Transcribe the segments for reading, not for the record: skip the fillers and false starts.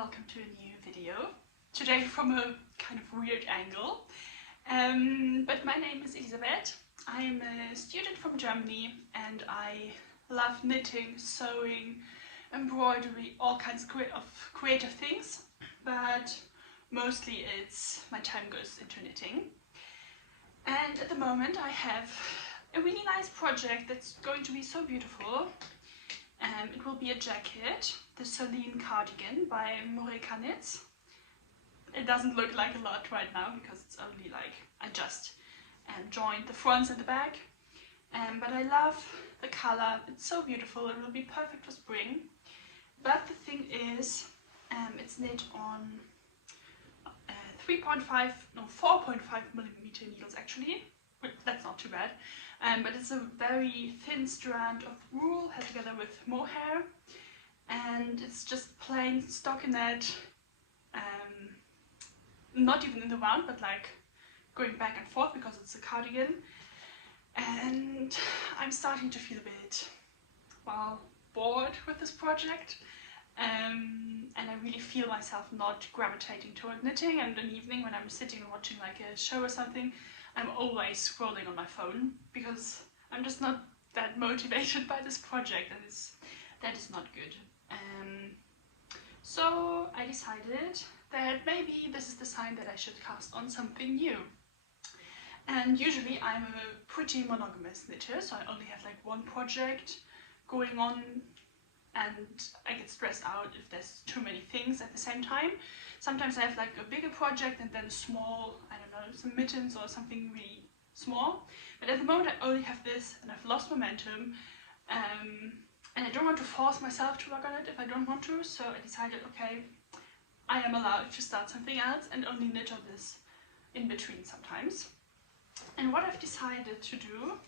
welcome to a new video. Today from a kind of weird angle. But my name is Elisabeth. I'm a student from Germany and I love knitting, sewing, embroidery, all kinds of creative things. But mostly my time goes into knitting. And at the moment I have a really nice project that's going to be so beautiful. It will be a jacket, the Celine cardigan by Moreka Knits. It doesn't look like a lot right now because it's only like I just joined the fronts and the back. But I love the color, it's so beautiful, it will be perfect for spring. But the thing is, it's knit on 4.5 millimeter needles actually. That's not too bad. But it's a very thin strand of wool held together with mohair, and it's just plain stockinette, not even in the round, but like going back and forth because it's a cardigan. And I'm starting to feel a bit, well, bored with this project, and I really feel myself not gravitating toward knitting. And in the evening when I'm sitting and watching like a show or something, I'm always scrolling on my phone because I'm just not that motivated by this project, and that is not good. So I decided that maybe this is the sign that I should cast on something new. And usually I'm a pretty monogamous knitter, so I only have like one project going on, and I get stressed out if there's too many things at the same time. Sometimes I have like a bigger project and then a small, I don't know, some mittens or something really small. But at the moment I only have this and I've lost momentum, and I don't want to force myself to work on it if I don't want to. So I decided, okay, I am allowed to start something else and only knit on this in between sometimes. And what I've decided to do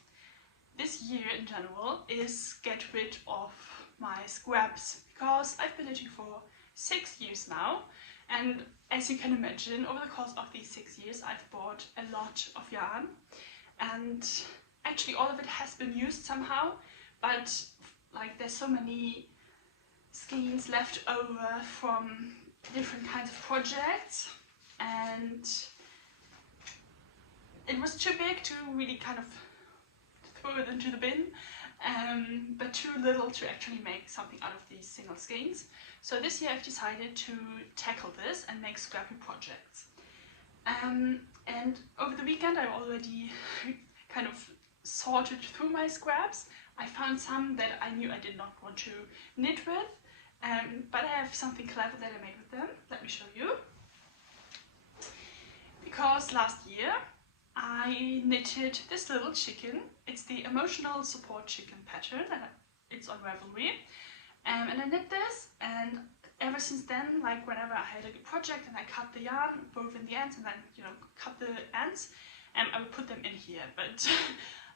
this year in general is get rid of my scraps, because I've been knitting for 6 years now. And as you can imagine, over the course of these 6 years I've bought a lot of yarn, and actually all of it has been used somehow, but like there's so many skeins left over from different kinds of projects, and it was too big to really kind of throw it into the bin, but too little to actually make something out of these single skeins. So this year I've decided to tackle this and make scrappy projects. And over the weekend I already kind of sorted through my scraps. I found some that I knew I did not want to knit with, but I have something clever that I made with them. Let me show you. Because last year I knitted this little chicken. It's the emotional support chicken pattern, and it's on Ravelry. And I knit this, and ever since then, like whenever I had a good project and I cut the yarn both in the ends and then, you know, cut the ends, I would put them in here. But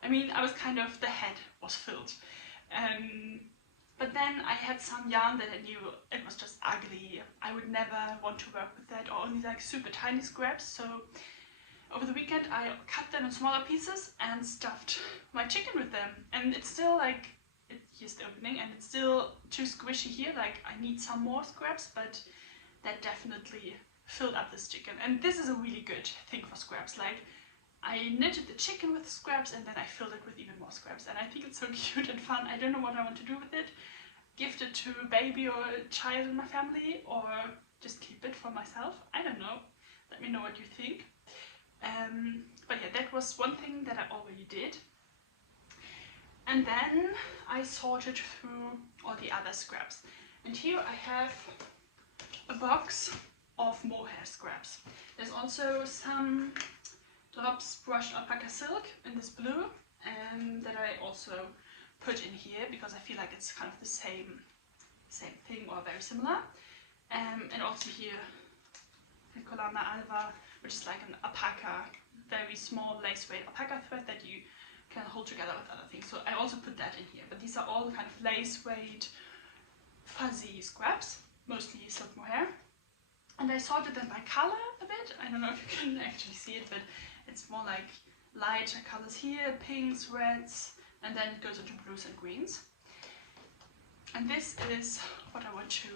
I mean, I was kind of, the head was filled. But then I had some yarn that I knew it was just ugly. I would never want to work with that, or only like super tiny scraps. So over the weekend I cut them in smaller pieces and stuffed my chicken with them. And it's still like, here's the opening, and it's still too squishy here. Like I need some more scraps, but that definitely filled up this chicken. And this is a really good thing for scraps. Like I knitted the chicken with scraps and then I filled it with even more scraps, and I think it's so cute and fun. I don't know what I want to do with it. Gift it to a baby or a child in my family, or just keep it for myself. I don't know. Let me know what you think. But yeah, that was one thing that I already did. And then I sorted through all the other scraps. And here I have a box of mohair scraps. There's also some drops brushed alpaca silk in this blue, that I also put in here because I feel like it's kind of the same thing or very similar. And also here Colana alva, which is like an alpaca, very small lace weight alpaca thread that you can hold together with other things. So I also put that in here. But these are all kind of lace weight fuzzy scraps, mostly silk mohair. And I sorted them by color a bit. I don't know if you can actually see it, but it's more like lighter colors here, pinks, reds, and then it goes into blues and greens. And this is what I want to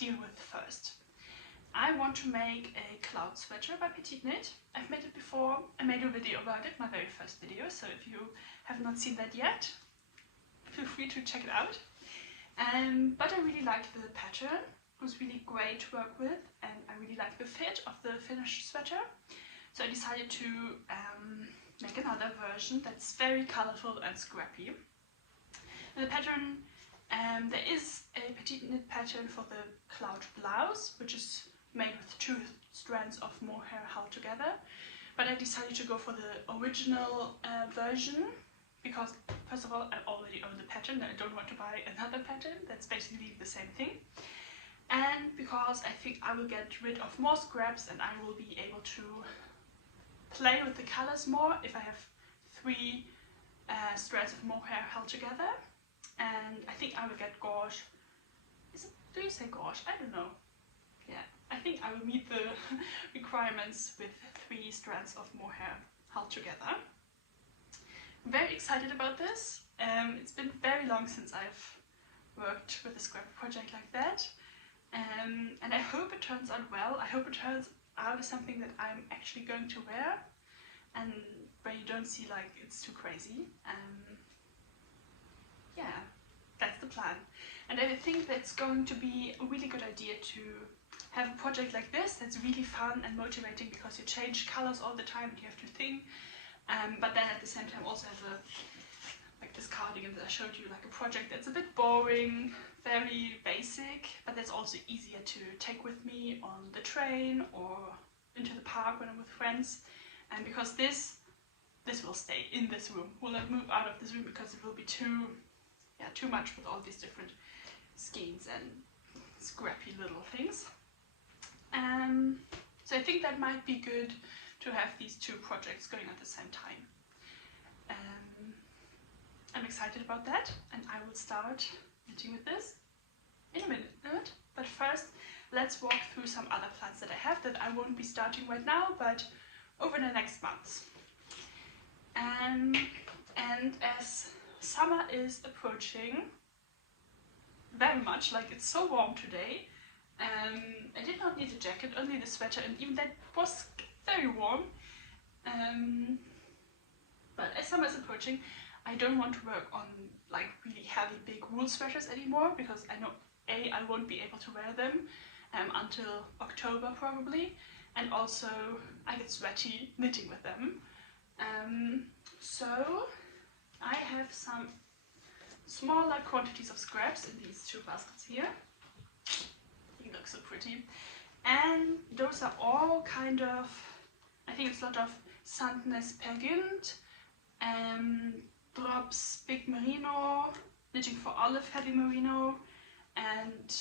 deal with first. I want to make a cloud sweater by Petite Knit. I've made it before. I made a video about it, my very first video, so if you have not seen that yet, feel free to check it out. But I really like the pattern. It was really great to work with, and I really like the fit of the finished sweater. So I decided to make another version that's very colorful and scrappy. And the pattern, there is a Petite Knit pattern for the cloud blouse, which is made with 2 strands of mohair held together. But I decided to go for the original version because, first of all, I already own the pattern and I don't want to buy another pattern that's basically the same thing. And because I think I will get rid of more scraps and I will be able to play with the colors more if I have 3 strands of mohair held together. And I think I will get gauze. Do you say gauze? I don't know. Yeah, I think I will meet the requirements with 3 strands of mohair held together. I'm very excited about this. It's been very long since I've worked with a scrap project like that. And I hope it turns out well. I hope it turns out as something that I'm actually going to wear and where you don't see like it's too crazy. Yeah, that's the plan. And I think that's going to be a really good idea to have a project like this that's really fun and motivating because you change colors all the time and you have to think. But then at the same time also have like this cardigan that I showed you, like a project that's a bit boring, very basic, but that's also easier to take with me on the train or into the park when I'm with friends. And because this will stay in this room, will not move out of this room because it will be too much with all these different skeins and scrappy little things. So I think that might be good to have these 2 projects going at the same time. I'm excited about that, and I will start knitting with this in a minute. But first, let's walk through some other plans that I have that I won't be starting right now, but over the next months. And as summer is approaching very much, like it's so warm today, I did not need a jacket, only the sweater, and even that was very warm. But as summer is approaching, I don't want to work on like really heavy big wool sweaters anymore because I know I won't be able to wear them until October probably, and also I get sweaty knitting with them. So I have some smaller quantities of scraps in these 2 baskets here. They look so pretty. And those are all kind of, I think it's a lot of Sandnes Pergint, Drops Big Merino, Knitting for Olive Heavy Merino, and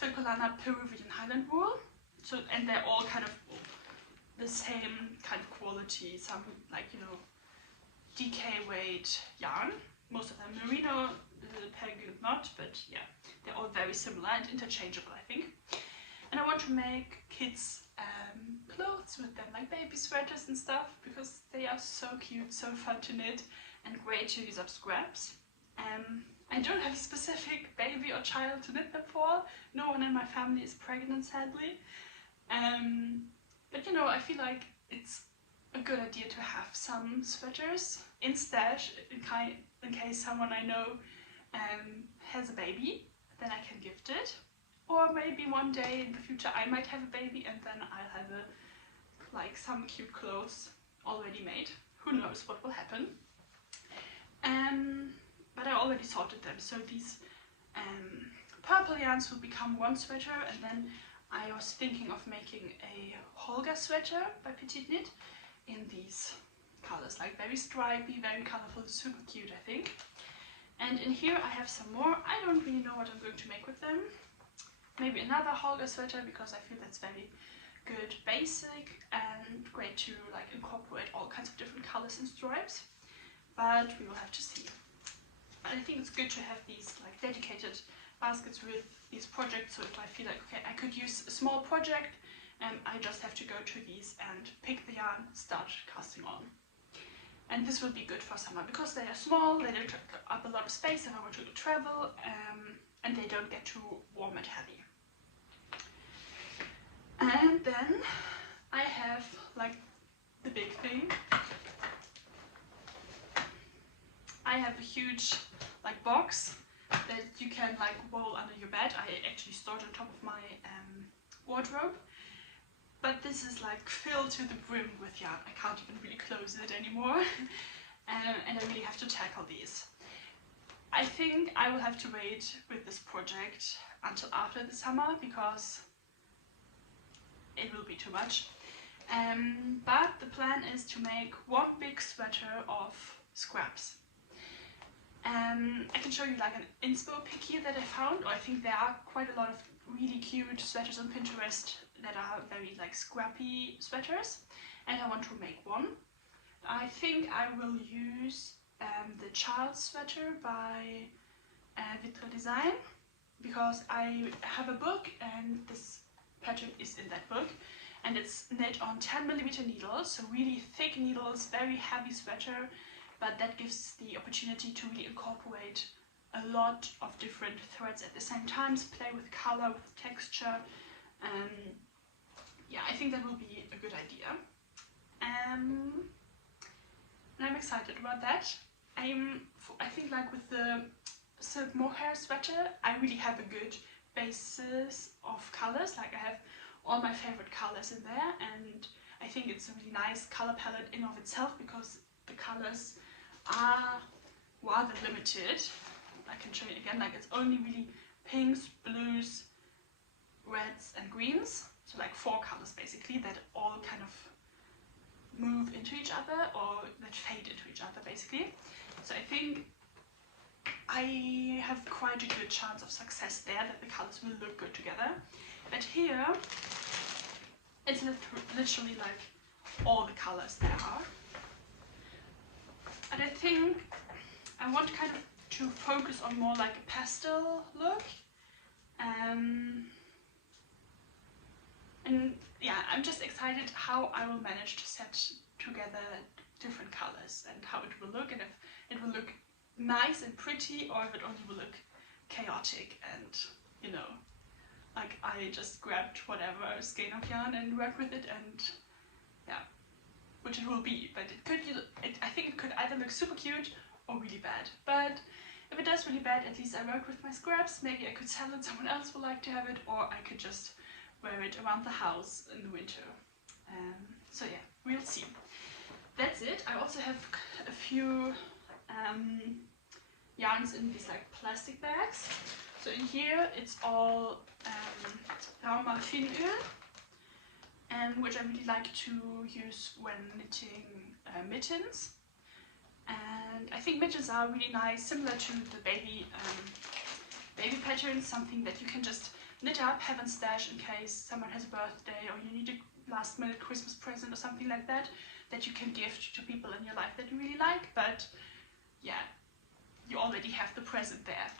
Filcolana Peruvian Highland Wool. So, and they're all kind of the same kind of quality, some like, you know, DK weight yarn. Most of them merino, the Pergint not, but yeah, they're all very similar and interchangeable, I think. And I want to make kids clothes with them, like baby sweaters and stuff, because they are so cute, so fun to knit, and great to use up scraps. I don't have a specific baby or child to knit them for. No one in my family is pregnant, sadly. But you know, I feel like it's a good idea to have some sweaters in stash in case someone I know has a baby, then I can gift it. Or maybe one day in the future I might have a baby and then I'll have like some cute clothes already made. Who knows what will happen. But I already sorted them, so these purple yarns will become 1 sweater, and then I was thinking of making a Holga sweater by Petite Knit in these colors, like very stripy, very colorful, super cute, I think. And in here I have some more. I don't really know what I'm going to make with them. Maybe another Holga sweater, because I feel that's very good, basic, and great to like incorporate all kinds of different colors and stripes. But we will have to see. But I think it's good to have these like dedicated baskets with these projects, so if I feel like, okay, I could use a small project, I just have to go to these and pick the yarn, start casting on. And this will be good for summer because they are small, they don't take up a lot of space if I want to travel, and they don't get too warm and heavy. And then I have like the big thing. I have a huge like box that you can like roll under your bed. I actually stored on top of my wardrobe. But this is like filled to the brim with yarn. I can't even really close it anymore. And I really have to tackle these. I think I will have to wait with this project until after the summer because it will be too much. But the plan is to make one big sweater of scraps. I can show you like an inspo pic here that I found, or I think there are quite a lot of really cute sweaters on Pinterest that are very like scrappy sweaters, and I want to make one. I think I will use the child sweater by Vitre Design, because I have a book and this pattern is in that book, and it's knit on 10mm needles, so really thick needles, very heavy sweater, but that gives the opportunity to really incorporate a lot of different threads at the same time, play with color, with texture. Yeah, I think that will be a good idea. And I'm excited about that. I think like with the silk mohair sweater, I really have a good basis of colors. Like I have all my favorite colors in there, and I think it's a really nice color palette in of itself because the colors are rather limited. I can show you again, like it's only really pinks, blues, reds and greens. So like 4 colors basically that all kind of move into each other or that fade into each other basically. So I think I have quite a good chance of success there, that the colors will look good together. But here it's literally like all the colors there are. And I think I want kind of to focus on more like a pastel look. And yeah, I'm just excited how I will manage to set together different colors and how it will look, and if it will look nice and pretty or if it only will look chaotic and, you know, like I just grabbed whatever skein of yarn and worked with it, and yeah, which it will be. But it could, I think it could either look super cute or really bad. But if it does really bad, at least I worked with my scraps. Maybe I could sell it, someone else would like to have it, or I could just wear it around the house in the winter. So yeah, we'll see. That's it. I also have a few yarns in these like plastic bags. So in here it's all Rauma Finöl, which I really like to use when knitting mittens. And I think mittens are really nice, similar to the baby patterns, something that you can just knit up, have in stash in case someone has a birthday or you need a last minute Christmas present or something like that, that you can gift to people in your life that you really like, but yeah, you already have the present there.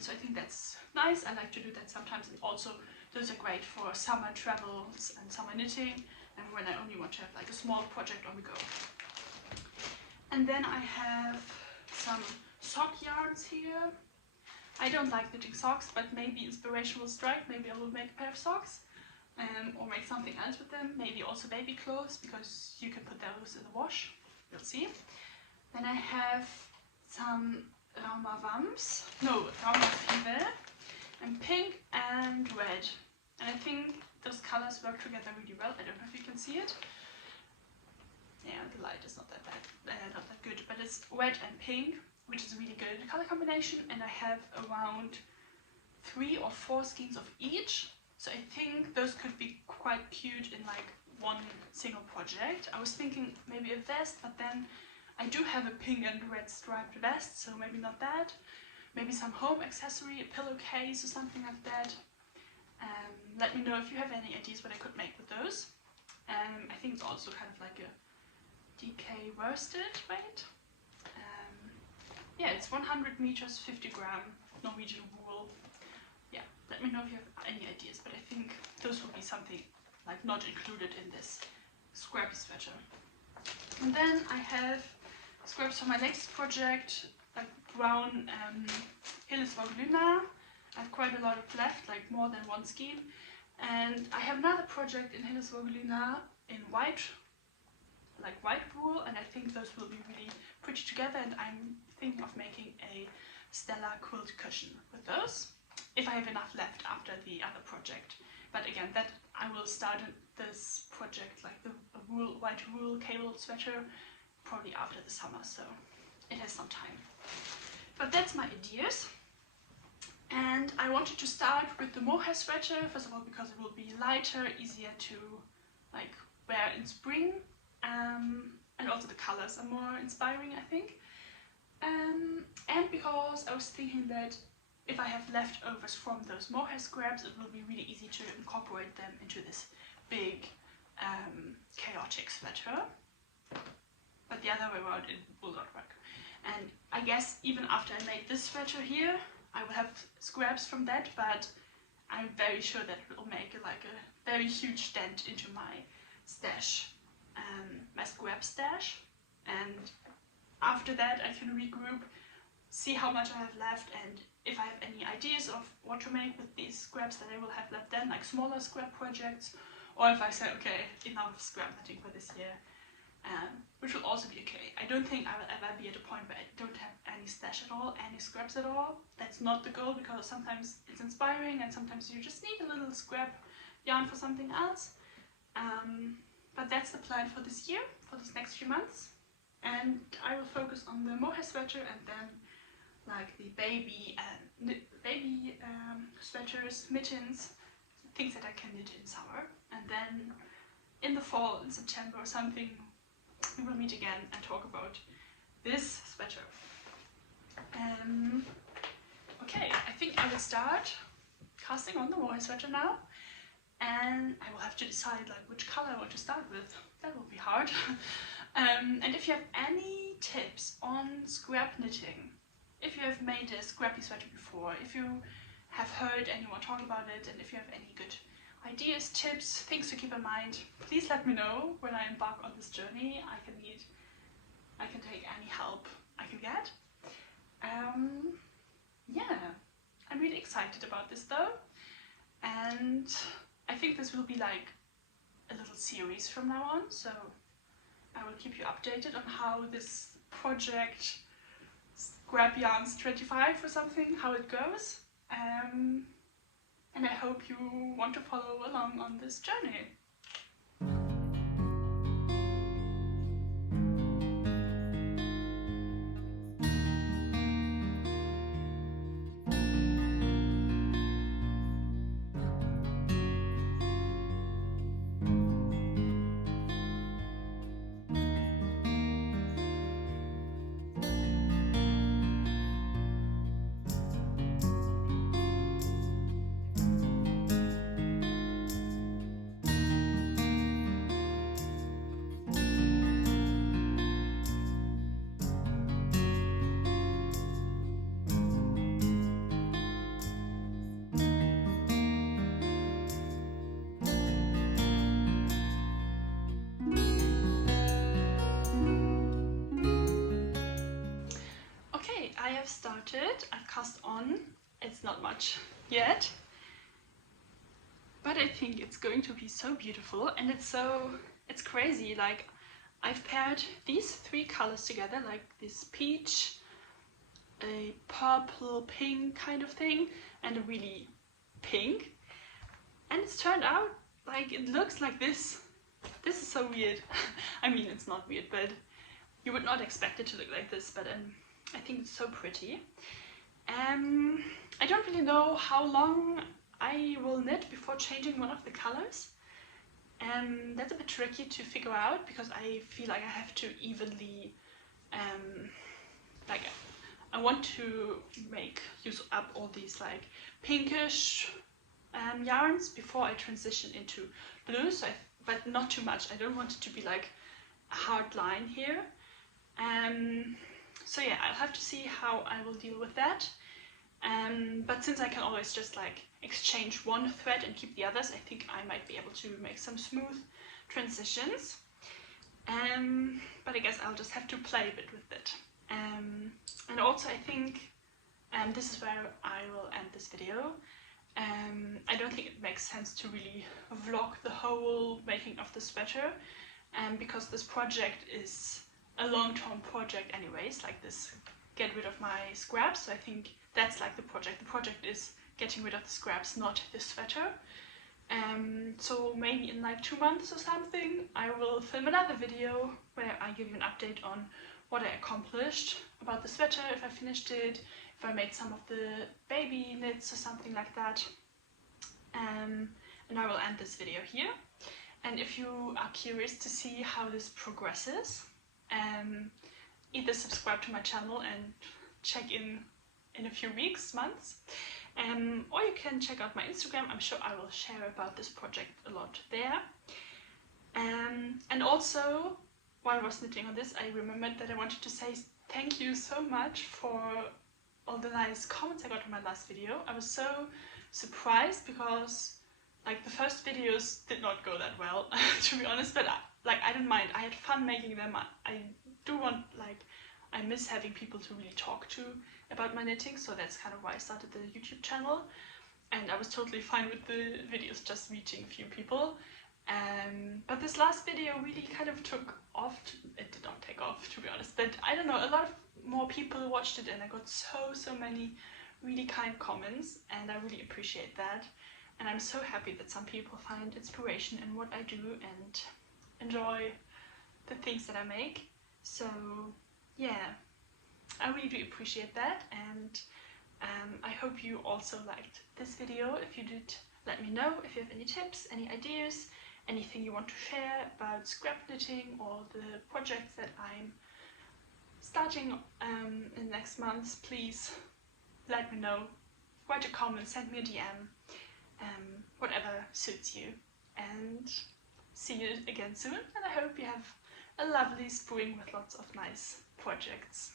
So I think that's nice. I like to do that sometimes, and also those are great for summer travels and summer knitting, and when I only want to have like a small project on the go. And then I have some sock yarns here. I don't like knitting socks, but maybe inspiration will strike. Maybe I will make a pair of socks, or make something else with them. Maybe also baby clothes, because you can put those in the wash. We'll see. Then I have some Rauma Finöl, and pink and red. And I think those colors work together really well. I don't know if you can see it. Yeah, the light is not that bad, not that good, but it's red and pink, which is a really good color combination, and I have around 3 or 4 skeins of each, so I think those could be quite cute in like one single project. I was thinking maybe a vest, but then I do have a pink and red striped vest, so maybe not that. Maybe some home accessory, a pillowcase or something like that. Let me know if you have any ideas what I could make with those. I think it's also kind of like a DK worsted weight. Yeah, it's 100 meters, 50 gram Norwegian wool. Yeah, let me know if you have any ideas, but I think those will be something like not included in this scrappy sweater. And then I have scraps for my next project, like brown Hillesvåg Luna. I have quite a lot of left, like more than 1 skein. And I have another project in Hildesvågelina in white wool, and I think those will be really pretty together, and I'm thinking of making a Stella quilt cushion with those, if I have enough left after the other project. But again, that I will start this project, like the white wool cable sweater, probably after the summer, so it has some time. But that's my ideas. And I wanted to start with the mohair sweater, first of all because it will be lighter, easier to like wear in spring, and also the colors are more inspiring, I think. And because I was thinking that if I have leftovers from those mohair scraps, it will be really easy to incorporate them into this big chaotic sweater. But the other way around, it will not work. And I guess even after I made this sweater here, I will have scraps from that, but I'm very sure that it will make like a very huge dent into my stash, my scrap stash. And after that I can regroup, see how much I have left, and if I have any ideas of what to make with these scraps that I will have left then, like smaller scrap projects, or if I say, okay, enough scrap knitting for this year, which will also be okay. I don't think I will ever be at a point where I don't have any stash at all, any scraps at all. That's not the goal, because sometimes it's inspiring and sometimes you just need a little scrap yarn for something else. But that's the plan for this year, for these next few months. And I will focus on the mohair sweater, and then like the baby sweaters, mittens, things that I can knit in summer. And then in the fall, in September or something, we will meet again and talk about this sweater. Okay, I think I will start casting on the mohair sweater now, and I will have to decide like which color I want to start with. That will be hard. And if you have any tips on scrap knitting, if you have made a scrappy sweater before, if you have heard anyone talk about it, and if you have any good ideas, tips, things to keep in mind, please let me know when I embark on this journey. I can take any help I can get. Yeah, I'm really excited about this though, and I think this will be like a little series from now on, so I will keep you updated on how this project, Scrap Yarns 25 or something, how it goes. And I hope you want to follow along on this journey. I have started, I've cast on, it's not much yet, but I think it's going to be so beautiful, and it's crazy. Like, I've paired these three colors together, like this peach, a purple pink kind of thing, and a really pink, and it's turned out like it looks like this. This is so weird. I mean, it's not weird, but you would not expect it to look like this, but I think it's so pretty. I don't really know how long I will knit before changing one of the colors. That's a bit tricky to figure out, because I feel like I have to evenly, like, I want to use up all these like pinkish yarns before I transition into blue, but not too much. I don't want it to be like a hard line here. So yeah, I'll have to see how I will deal with that. But since I can always just like exchange one thread and keep the others, I think I might be able to make some smooth transitions. But I guess I'll just have to play a bit with it. And also I think this is where I will end this video. I don't think it makes sense to really vlog the whole making of the sweater, because this project is a long-term project anyways, like this get rid of my scraps. So I think that's like the project. The project is getting rid of the scraps, not the sweater. So maybe in like 2 months or something, I will film another video where I give you an update on what I accomplished about the sweater, if I finished it, if I made some of the baby knits or something like that. And I will end this video here. And if you are curious to see how this progresses, either subscribe to my channel and check in a few weeks, months, or you can check out my Instagram. I'm sure I will share about this project a lot there. And also, while I was knitting on this, I remembered that I wanted to say thank you so much for all the nice comments I got on my last video. I was so surprised because like the first videos did not go that well, to be honest, but I didn't mind. I had fun making them. I do want, I miss having people to really talk to about my knitting, so that's kind of why I started the YouTube channel. And I was totally fine with the videos just reaching a few people. But this last video really kind of took off. It did not take off, to be honest, but I don't know, a lot of more people watched it and I got so many really kind comments, and I really appreciate that. And I'm so happy that some people find inspiration in what I do and enjoy the things that I make. So yeah, I really do appreciate that, and I hope you also liked this video. If you did, let me know. If you have any tips, any ideas, anything you want to share about scrap knitting or the projects that I'm starting in next month, please let me know. Write a comment, send me a DM, whatever suits you. And see you again soon, and I hope you have a lovely spring with lots of nice projects.